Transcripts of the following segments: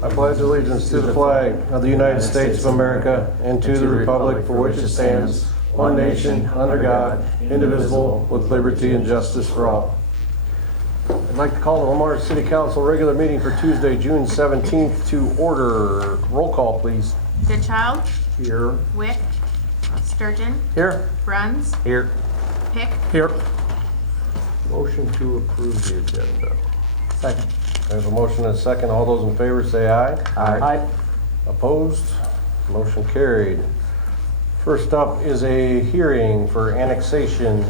I pledge allegiance to the flag of the United States of America and to the republic for which it stands, one nation, under God, indivisible, with liberty and justice for all. I'd like to call the Lamar City Council regular meeting for Tuesday, June 17th to order. Roll call, please. Goodchild. Here. Wick. Sturgeon. Here. Bruns. Here. Pick. Here. Motion to approve the agenda. Second. There's a motion and a second. All those in favor say aye. Aye. Opposed? Motion carried. First up is a hearing for annexation.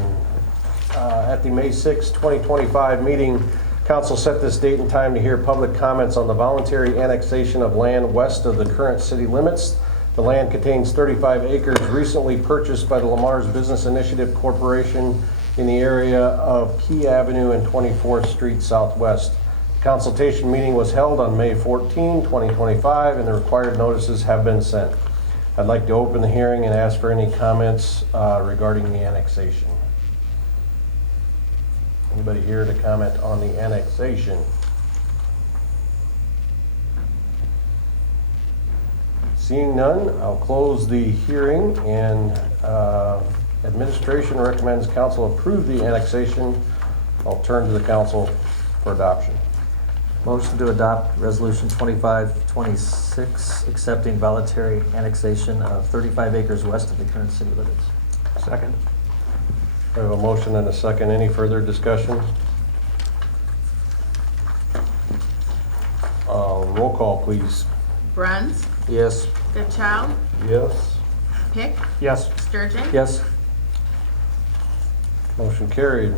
At the May 6, 2025 meeting, council set this date and time to hear public comments on the voluntary annexation of land west of the current city limits. The land contains 35 acres recently purchased by the Lamar's Business Initiative Corporation in the area of Key Avenue and 24th Street Southwest. The consultation meeting was held on May 14, 2025, and the required notices have been sent. I'd like to open the hearing and ask for any comments regarding the annexation. Anybody here to comment on the annexation? Seeing none, I'll close the hearing, and administration recommends council approve the annexation. I'll turn to the council for adoption. Motion to adopt Resolution 2526, accepting voluntary annexation of 35 acres west of the current city limits. Second. We have a motion and a second. Any further discussion? Roll call, please. Bruns. Yes. Goodchild. Yes. Pick. Yes. Sturgeon. Yes. Motion carried.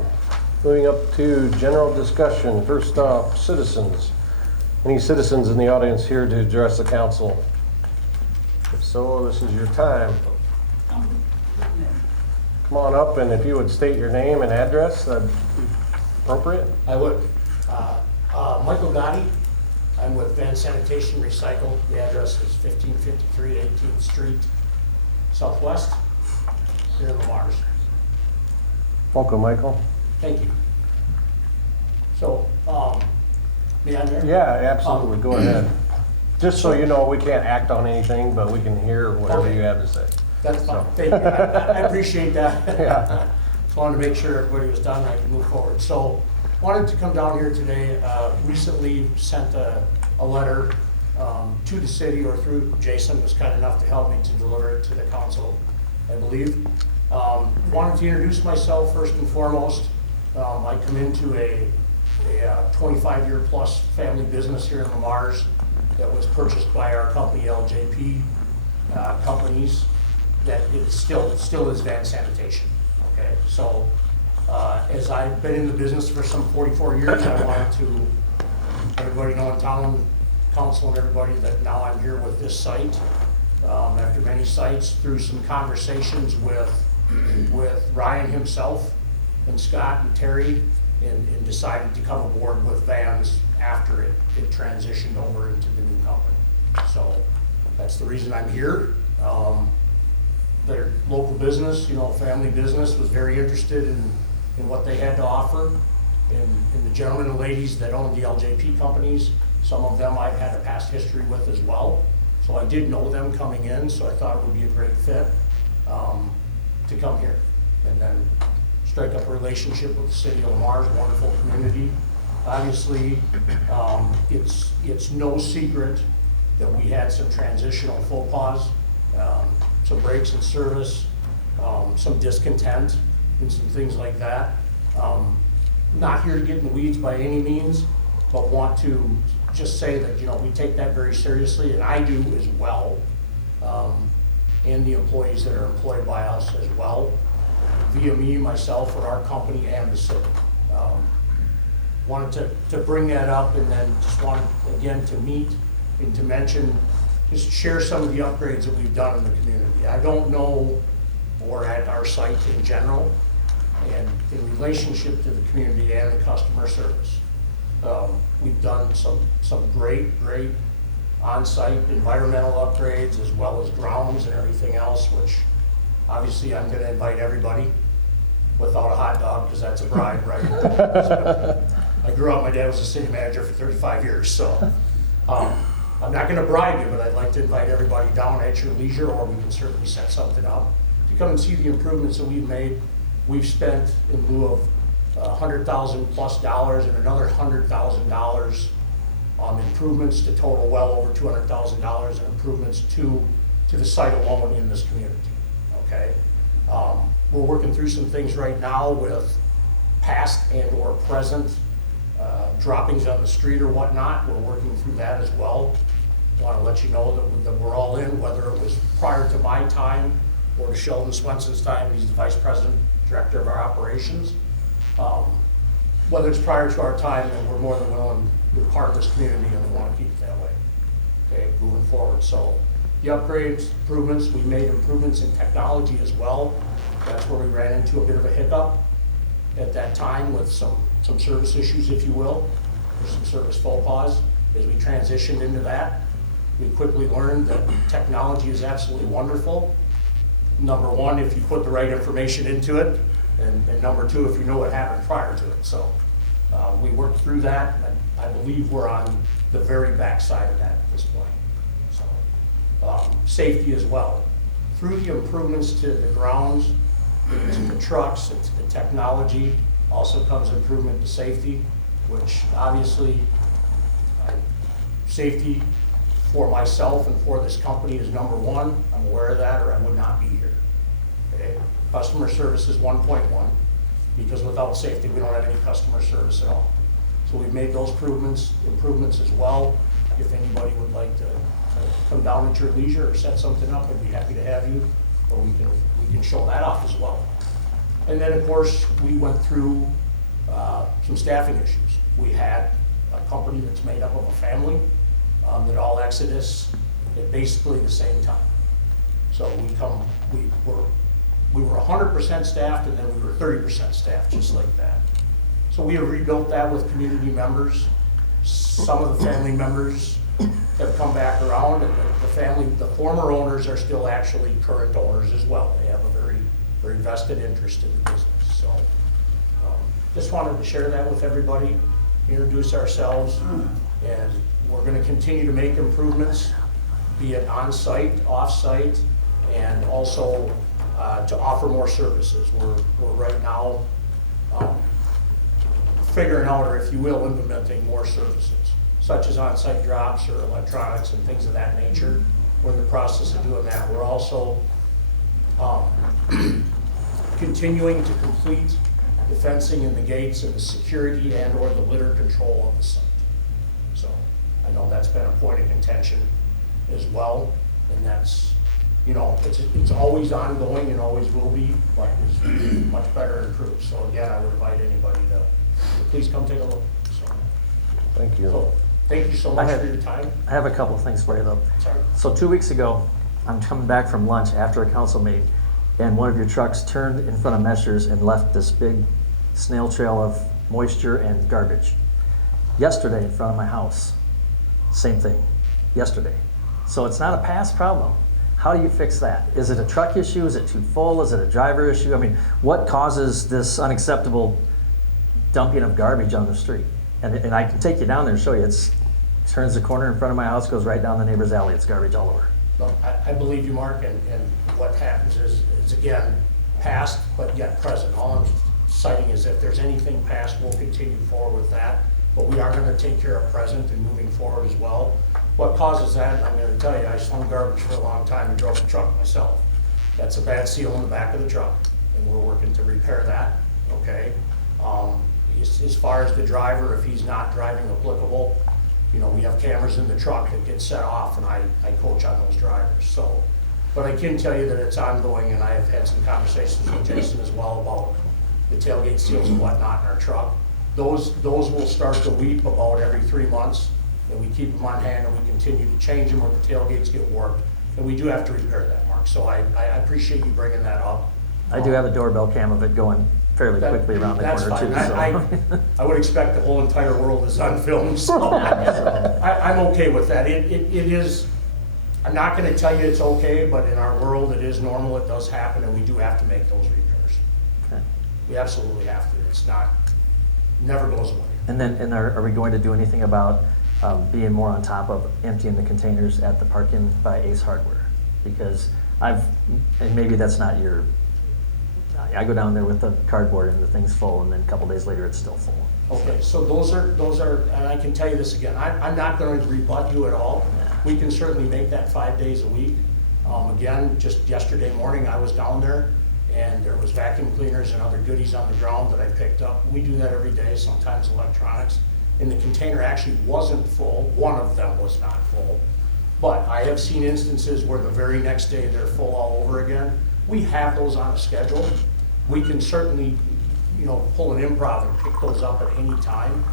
Moving up to general discussion. First up, citizens. Any citizens in the audience here to address the council? If so, this is your time. Come on up, and if you would state your name and address, that'd be appropriate. I would. Michael Gotti. I'm with Van Sanitation Recycle. The address is 1553 18th Street Southwest, here in Lamar's. Welcome, Michael. Thank you. So, may I, Mayor? Yeah, absolutely. Go ahead. Just so you know, we can't act on anything, but we can hear whatever Okay. you have to say. That's fine. Thank you. I appreciate that. Yeah. Just wanted to make sure everybody was done and I could move forward. So, wanted to come down here today. Recently sent a letter to the city, or through Jason, was kind enough to help me to deliver it to the council, I believe. Wanted to introduce myself first and foremost. I come into a 25-year plus family business here in Lamar's that was purchased by our company, LJP Companies, that is still is Van Sanitation. Okay, so as I've been in the business for some 44 years, I wanted to let everybody know in town, council and everybody, that now I'm here with this site. After many sites, through some conversations with Ryan himself and Scott and Terry, and decided to come aboard with Vans after it transitioned over into the new company. So that's the reason I'm here. Their local business, family business, was very interested in what they had to offer. And the gentlemen and ladies that own the LJP companies, some of them I've had a past history with as well. So I did know them coming in, so I thought it would be a great fit to come here and then strike up a relationship with the city of Lamar's wonderful community. Obviously, it's no secret that we had some transitional faux pas, some breaks in service, some discontent, and some things like that. Not here to get in the weeds by any means, but want to just say that we take that very seriously, and I do as well, and the employees that are employed by us as well, via me, myself, or our company and the city. Wanted to bring that up, and then just wanted again to meet and to mention, just share some of the upgrades that we've done in the community. I don't know, or at our site in general, and in relationship to the community and the customer service. We've done some great on-site environmental upgrades, as well as grounds and everything else, which obviously I'm gonna invite everybody without a hot dog, because that's a bribe, right? So, I grew up, my dad was a city manager for 35 years, so I'm not gonna bribe you, but I'd like to invite everybody down at your leisure, or we can certainly set something up to come and see the improvements that we've made. We've spent in lieu of $100,000+ and another $100,000 on improvements to total well over $200,000 in improvements to the site alone in this community, okay? We're working through some things right now with past and or present droppings on the street or whatnot. We're working through that as well. Want to let you know that we're all in, whether it was prior to my time or to Sheldon Swenson's time. He's the vice president, director of our operations. Whether it's prior to our time, then we're more than willing, we're part of this community and we want to keep it that way, okay, moving forward. So the upgrades, improvements, we made improvements in technology as well. That's where we ran into a bit of a hiccup at that time with some service issues, if you will, or some service faux pas. As we transitioned into that, we quickly learned that technology is absolutely wonderful. Number one, if you put the right information into it, and number two, if you know what happened prior to it. So we worked through that, and I believe we're on the very back side of that at this point. So safety as well. Through the improvements to the grounds, to the trucks, and to the technology, also comes improvement to safety, which obviously safety for myself and for this company is number one. I'm aware of that, or I would not be here. Okay? Customer service is 1.1, because without safety, we don't have any customer service at all. So we've made those improvements as well. If anybody would like to come down at your leisure or set something up, I'd be happy to have you, or we can show that off as well. And then, of course, we went through some staffing issues. We had a company that's made up of a family that all exodus at basically the same time. So we were 100% staffed, and then we were 30% staffed, just like that. So we have rebuilt that with community members. Some of the family members have come back around, and the former owners are still actually current owners as well. They have a very, very vested interest in the business. So just wanted to share that with everybody, introduce ourselves, and we're going to continue to make improvements, be it on-site, off-site, and also to offer more services. We're right now figuring out, or if you will, implementing more services, such as on-site drops or electronics and things of that nature. We're in the process of doing that. We're also continuing to complete the fencing and the gates and the security and or the litter control of the site. So I know that's been a point of contention as well, and that's, you know, it's always ongoing and always will be, but it's much better improved. So again, I would invite anybody to please come take a look. So, Thank you. so thank you so much for your time. I have a couple of things for you though. Sorry. So 2 weeks ago, I'm coming back from lunch after a council meeting, and one of your trucks turned in front of Measures and left this big snail trail of moisture and garbage. Yesterday, in front of my house, same thing, yesterday. So it's not a past problem. How do you fix that? Is it a truck issue? Is it too full? Is it a driver issue? I mean, what causes this unacceptable dumping of garbage on the street? And I can take you down there and show you. It turns the corner in front of my house, goes right down the neighbor's alley. It's garbage all over. Well, I believe you, Mark, and what happens is again, past, but yet present. All I'm citing is if there's anything past, we'll continue forward with that, but we are gonna take care of present and moving forward as well. What causes that, I'm gonna tell you, I slung garbage for a long time and drove the truck myself. That's a bad seal in the back of the truck, and we're working to repair that, okay? As far as the driver, if he's not driving applicable, you know, we have cameras in the truck that get set off, and I coach on those drivers. So, but I can tell you that it's ongoing, and I have had some conversations with Jason as well about the tailgate seals and whatnot in our truck. Those will start to weep about every 3 months, and we keep them on hand, and we continue to change them when the tailgates get warped, and we do have to repair that, Mark. So I appreciate you bringing that up. I do have a doorbell cam of it going fairly quickly around the That's corner too. fine. So. I would expect the whole entire world is on film, so I'm okay with that. It is, I'm not gonna tell you it's okay, but in our world, it is normal, it does happen, and we do have to make those repairs. Okay. We absolutely have to. It's not, never goes away. And then, are we going to do anything about being more on top of emptying the containers at the park-in by Ace Hardware. Because and maybe that's not your, I go down there with the cardboard and the thing's full, and then a couple days later it's still full. Okay, so those are, and I can tell you this again, I'm not gonna rebut you at all. We can certainly make that 5 days a week. Again, just yesterday morning, I was down there, and there was vacuum cleaners and other goodies on the ground that I picked up. We do that every day, sometimes electronics. And the container actually wasn't full, one of them was not full. But I have seen instances where the very next day they're full all over again. We have those on a schedule. We can certainly, pull an improv and pick those up at any time.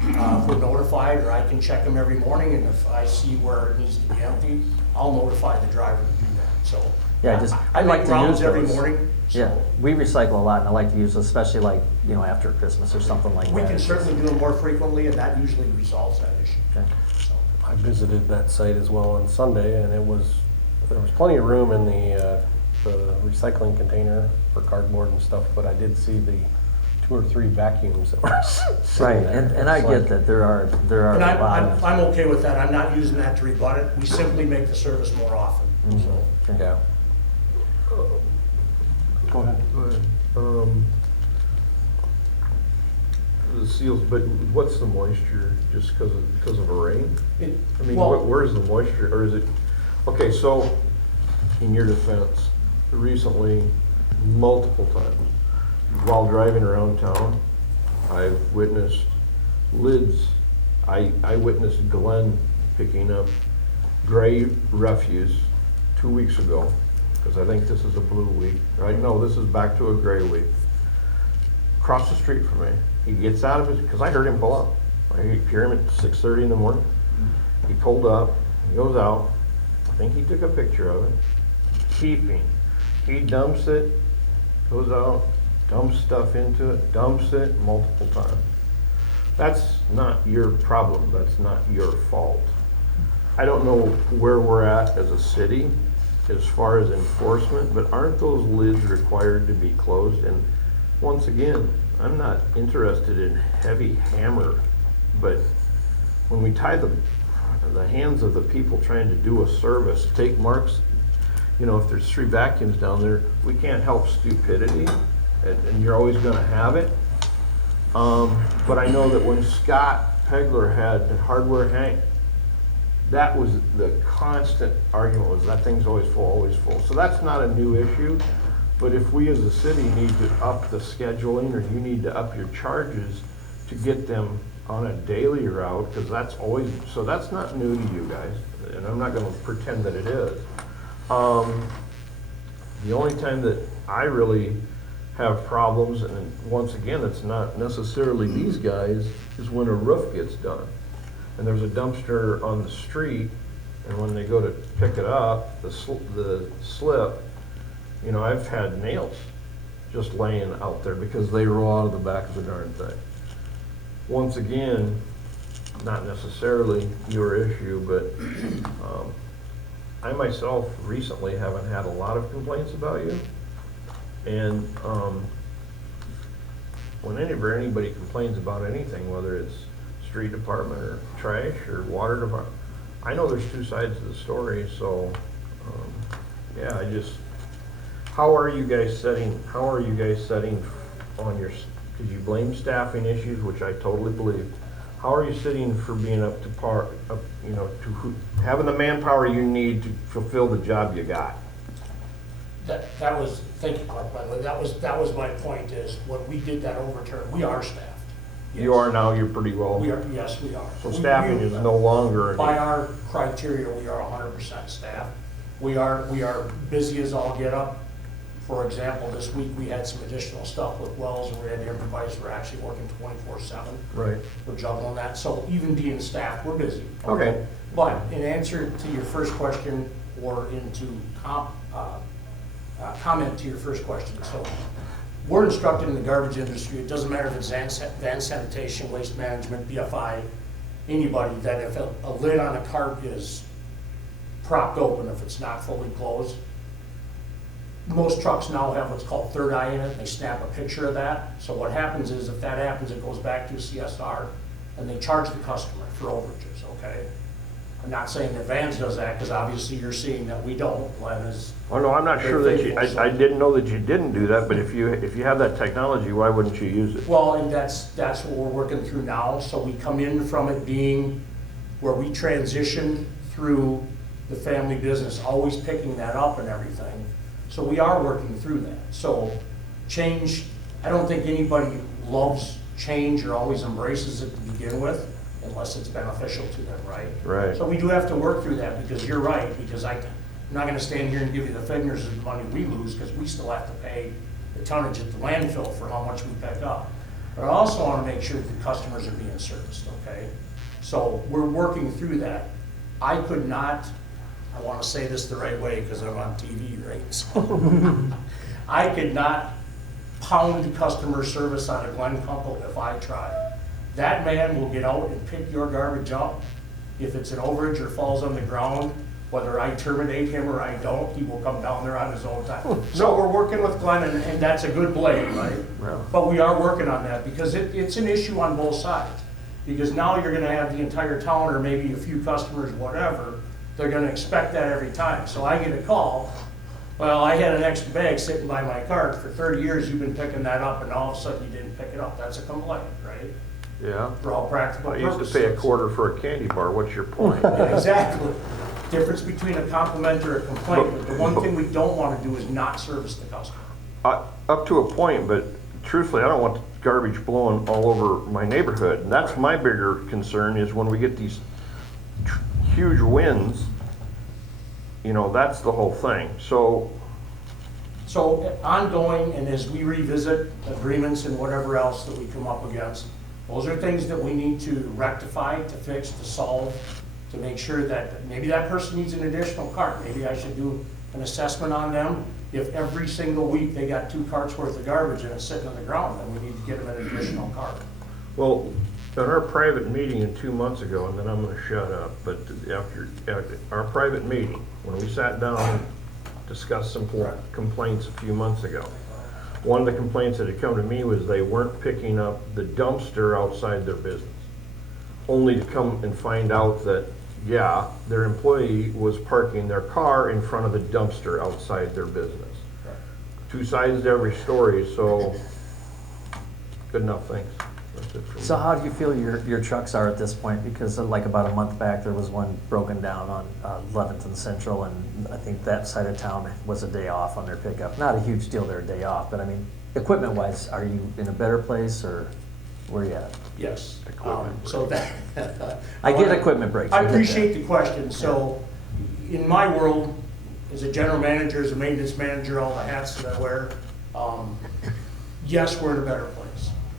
If we're notified, or I can check them every morning, and if I see where it needs to be empty, I'll notify the driver to do that, so. Yeah, I I'd like make to rounds use every those. morning, Yeah, so. we recycle a lot, and I like to use those, especially like, after Christmas or something like that. We can certainly do them more frequently, and that usually resolves that issue, Okay. so. I visited that site as well on Sunday, and there was plenty of room in the recycling container for cardboard and stuff, but I did see the 2 or 3 vacuums that were Right, sitting there. and I It's get like- that there are And a lot of. I'm okay with that, I'm not using that to rebut it, we simply make the service more often, so. Okay. Yeah. Go ahead. The seals, but what's the moisture, just because of a rain? It- I mean, well, where's the moisture, or is it, okay, so, in your defense, recently, multiple times, while driving around town, I've witnessed lids, I witnessed Glenn picking up gray refuse 2 weeks ago, because I think this is a blue week, right? No, this is back to a gray week. Across the street from me, he gets out of his, because I heard him pull up. I hear him at 6:30 in the morning. He pulled up, he goes out, I think he took a picture of it, keeping. He dumps it, goes out, dumps stuff into it, dumps it multiple times. That's not your problem, that's not your fault. I don't know where we're at as a city as far as enforcement, but aren't those lids required to be closed? And once again, I'm not interested in heavy hammer, but when we tie the hands of the people trying to do a service, take Mark's, if there's 3 vacuums down there, we can't help stupidity, and you're always gonna have it. But I know that when Scott Pegler had the hardware hang, that was the constant argument, was that thing's always full, always full. So that's not a new issue, but if we as a city need to up the scheduling, or you need to up your charges to get them on a daily route, because that's always, so that's not new to you guys, and I'm not gonna pretend that it is. The only time that I really have problems, and once again, it's not necessarily these guys, is when a roof gets done. And there's a dumpster on the street, and when they go to pick it up, the slip, I've had nails just laying out there because they roll out of the back of the darn thing. Once again, not necessarily your issue, but I myself recently haven't had a lot of complaints about you. And whenever anybody complains about anything, whether it's street department or trash or water department, I know there's 2 sides to the story, so yeah, how are you guys setting on your, because you blame staffing issues, which I totally believe. How are you sitting for being up to par, having the manpower you need to fulfill the job you got? That was, thank you, Clark, by the way, that was my point, is when we did that overturn, we are staffed. You are now, you're pretty well. Yes, we are. So staffing is no longer. By our criteria, we are 100% staffed. We are busy as all get up. For example, this week we had some additional stuff with wells, and we had to improvise. We're actually working 24/7. Right. We're juggling that. So even being staffed, we're busy. Okay. But in answer to your first question, or comment to your first question, so we're instructed in the garbage industry, it doesn't matter if it's van sanitation, waste management, BFI, anybody, that if a lid on a cart is propped open, if it's not fully closed, most trucks now have what's called third eye in it. They snap a picture of that. So what happens is, if that happens, it goes back to CSR, and they charge the customer for overages, okay? I'm not saying that Vans does that, because obviously you're seeing that we don't. Glenn is, Oh, no, I'm not sure that you, Faithful, so- I didn't know that you didn't do that, but if you have that technology, why wouldn't you use it? well, and that's what we're working through now. So we come in from it being where we transition through the family business, always picking that up and everything. So we are working through that. So change, I don't think anybody loves change or always embraces it to begin with, unless it's beneficial to them, right? Right. So we do have to work through that, because you're right, because I'm not gonna stand here and give you the figures of the money we lose, because we still have to pay the tonnage at the landfill for how much we pick up. But I also wanna make sure that the customers are being serviced, okay? So we're working through that. I could not, I wanna say this the right way, because I'm on TV, right? So I could not pound customer service on a Glen Kunkel if I tried. That man will get out and pick your garbage up. If it's an overage or falls on the ground, whether I terminate him or I don't, he will come down there on his own time. So we're working with Glenn, and that's a good blade, right? Yeah. But we are working on that, because it's an issue on both sides. Because now you're gonna have the entire town, or maybe a few customers, whatever, they're gonna expect that every time. So I get a call, well, I had an extra bag sitting by my cart, for 30 years you've been picking that up, and all of a sudden you didn't pick it up. That's a complaint, right? Yeah. For all practical I purposes. used to pay a quarter for a candy bar, what's your point? Exactly. Difference between a compliment or a complaint, but the one thing we don't wanna do is not service the customer. Up to a point, but truthfully, I don't want garbage blowing all over my neighborhood. And that's my bigger concern, is when we get these huge winds, you know, that's the whole thing. So, Ongoing, and as we revisit agreements and whatever else that we come up against, those are things that we need to rectify, to fix, to solve, to make sure that maybe that person needs an additional cart. Maybe I should do an assessment on them. If every single week they got 2 carts worth of garbage and it's sitting on the ground, then we need to get them an additional cart. well, at our private meeting 2 months ago, and then I'm gonna shut up, but after our private meeting, when we sat down and discussed some complaints a few months ago, one of the complaints that had come to me was they weren't picking up the dumpster outside their business. Only to come and find out that, yeah, their employee was parking their car in front of the dumpster outside their business. 2 sides to every story, so good enough, thanks. That's it for me. So how do you feel your trucks are at this point? Because like about a month back, there was one broken down on 11th and Central, and I think that side of town was a day off on their pickup. Not a huge deal, they're a day off, but I mean, equipment-wise, are you in a better place, or where are you at? Yes. Equipment So that. I get equipment breaks. I get that. appreciate the question. So in my world, as a general manager, as a maintenance manager, all the hats that I wear, yes, we're in a better place.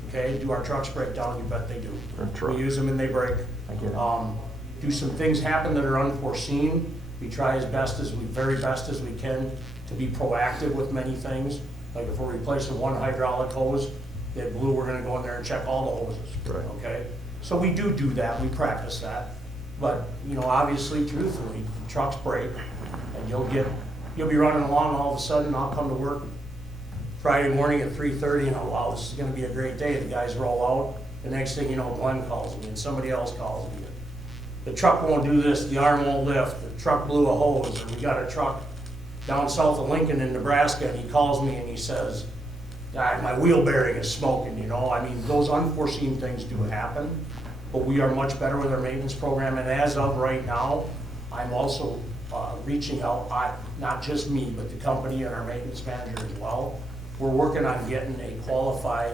Okay, do our trucks break down? You bet they do. That's right. We use them and they break. I get it. Do some things happen that are unforeseen? We try very best as we can to be proactive with many things. Like if we're replacing one hydraulic hose that blew, we're gonna go in there and check all the hoses. Right. Okay? So we do that, we practice that. But, you know, obviously, truthfully, trucks break, and you'll be running along, all of a sudden, I'll come to work Friday morning at 3:30, and wow, this is gonna be a great day. The guys roll out. The next thing you know, Glenn calls me, and somebody else calls me. The truck won't do this, the arm won't lift, the truck blew a hose, or we got a truck down south of Lincoln in Nebraska, and he calls me and he says, "God, my wheel bearing is smoking," you know? I mean, those unforeseen things do happen, but we are much better with our maintenance program, and as of right now, I'm also reaching out, not just me, but the company and our maintenance manager as well. We're working on getting a qualified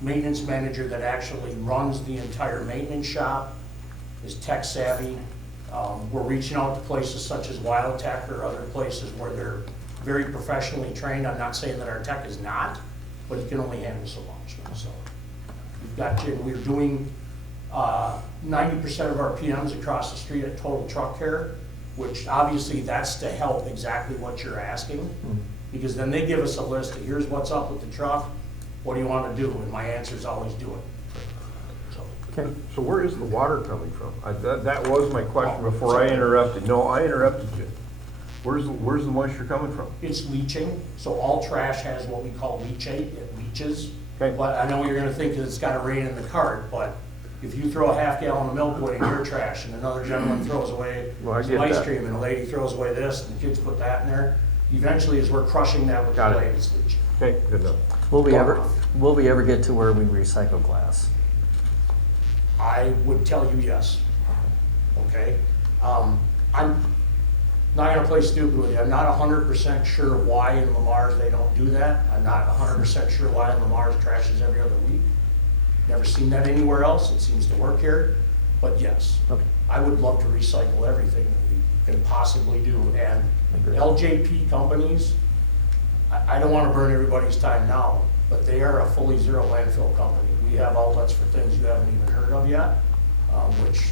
maintenance manager that actually runs the entire maintenance shop, is tech savvy. We're reaching out to places such as WildTech or other places where they're very professionally trained. I'm not saying that our tech is not, but it can only handle so much. So we're doing 90% of our PMs across the street at Total Truck Care, which obviously that's to help exactly what you're asking. Because then they give us a list of, here's what's up with the truck, what do you want to do? And my answer is always do it. Okay. So where is the water coming from? That was my question before I interrupted. No, I interrupted you. Where's the moisture coming from? It's leaching, so all trash has what we call leachate, it leaches. Okay. But I know you're gonna think that it's gotta rain in the cart, but if you throw a half gallon of milk away in your trash and another gentleman throws away Well, I some get ice that. cream and a lady throws away this and the kids put that in there, eventually as we're crushing that with the Got it. blade, it's leaching. Okay, good enough. Will we ever get to where we recycle glass? I would tell you yes. Okay? I'm not gonna play stupid with you. I'm not 100% sure why in Lamar's they don't do that. I'm not 100% sure why in Lamar's trash is every other week. Never seen that anywhere else. It seems to work here. But yes, Okay. I would love to recycle everything that we can possibly do. And Agreed. LJP companies, I don't wanna burn everybody's time now, but they are a fully zero landfill company. We have outlets for things you haven't even heard of yet, which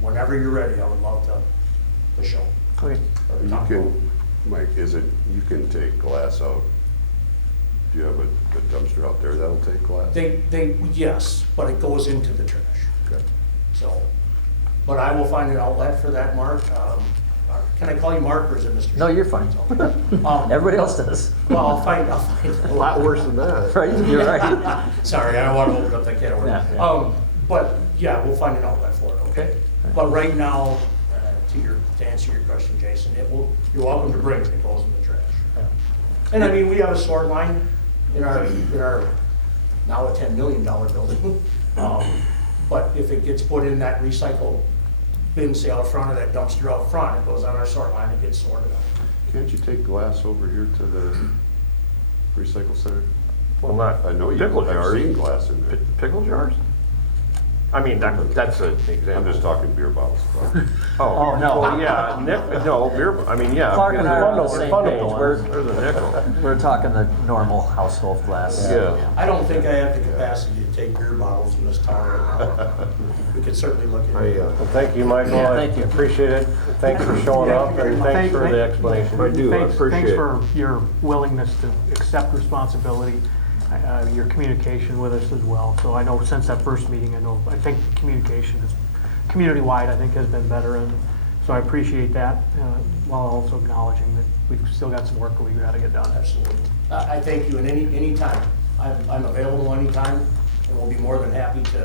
whenever you're ready, I would love to show. Okay. You can, Mike, you can take glass out? Do you have a dumpster out there that'll take glass? Yes, but it goes into the trash. Okay. So, but I will find an outlet for that, Mark. Can I call you Mark or is it Mr.? No, you're fine. Everybody else does. Well, I'll find. A lot worse than that. Right, you're right. Sorry, I don't want to open up that can of worms. Yeah. But yeah, we'll find an outlet for it, okay? But right now, to answer your question, Jason, you're welcome to bring it, it goes in the trash. And I mean, we have a sort line in our now a $10 million building. But if it gets put in that recycle bin, say out front, or that dumpster out front, it goes on our sort line, it gets sorted out. Can't you take glass over here to the recycle center? Well, not I know you, pickle I've jars. seen glass in there. Pickle jars? I mean, that's an example. I'm just talking beer bottles. Oh, no. Well, yeah, no, beer, I mean, yeah. Clark and I are on the Funnel- same funnel page. ones, There's a nickel. We're talking the normal household glass. Yeah. I don't think I have the capacity to take beer bottles in this town right now. We could certainly look into it. Well, thank you, Michael. Yeah, I thank you. appreciate it. Thanks for showing up and thanks for the explanation. I do, I Thanks appreciate it. for your willingness to accept responsibility, your communication with us as well. So I know since that first meeting, I think communication is, community-wide, I think has been better. And so I appreciate that, while also acknowledging that we've still got some work we've got to get done. Absolutely. I thank you, and any time. I'm available anytime, and we'll be more than happy to